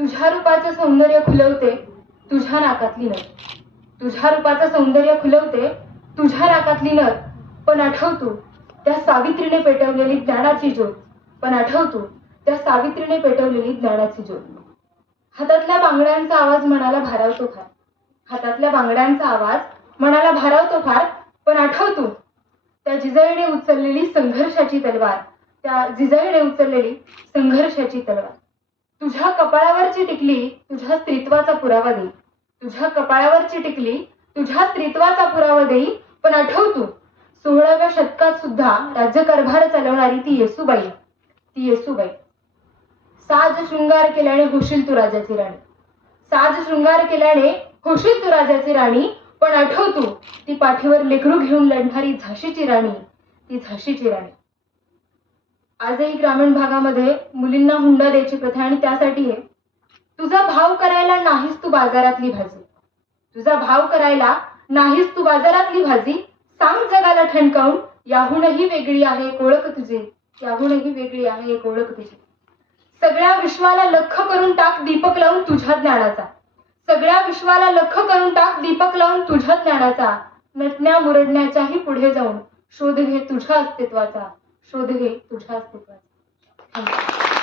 तुझ्या रूपाचं सौंदर्य खुलवते तुझ्या नाकातली नथ. तुझ्या रूपाचं सौंदर्य खुलवते तुझ्या नाकातली नथ. पण आठव तू त्या सावित्रीने पेटवलेली ज्ञानाची ज्योत. पण आठव तू त्या सावित्रीने पेटवलेली ज्ञानाची ज्योत. हातातल्या बांगड्यांचा आवाज मनाला भारावतो फार. हातातल्या बांगड्यांचा आवाज मनाला भारावतो फार. पण आठव तू त्या जिजाईने उचललेली संघर्षाची तलवार. त्या जिजाईने उचललेली संघर्षाची तलवार. तुझ्या कपाळावरची टिकली तुझ्या स्त्रीत्वाचा पुरावा देई. तुझ्या कपाळावरची टिकली तुझ्या स्त्रीत्वाचा पुरावा देई. पण आठव तू 16व्या शतकात सुद्धा राज्यकारभार चालवणारी ती येसूबाई. ती येसूबाई. साज शृंगार केल्याने होशील तू राजाची राणी. साज शृंगार केल्याने होशील तू राजाची राणी. पण आठव तू ती पाठीवर लेकरू घेऊन लढणारी झाशीची राणी. ती झाशीची राणी. आजही ग्रामीण भागामध्ये मुलींना हुंडा द्यायची प्रथा आणि त्यासाठी आहे तुझा भाव करायला नाहीस तू बाजारातली भाजी. तुझा भाव करायला नाहीस तू बाजारातली भाजी. सांग जगाला ठणकावून याहूनही वेगळी आहे एक ओळख तुझी. याहूनही वेगळी आहे एक ओळख तुझी. सगळ्या विश्वाला लख करून टाक दीपक लावून तुझ्या ज्ञानाचा. सगळ्या विश्वाला लख करून टाक दीपक लावून तुझ्या ज्ञानाचा. नटण्या मुरडण्याच्याही पुढे जाऊन शोध घे तुझ्या अस्तित्वाचा. शोध घे तुझ्या अस्तित्वाचा.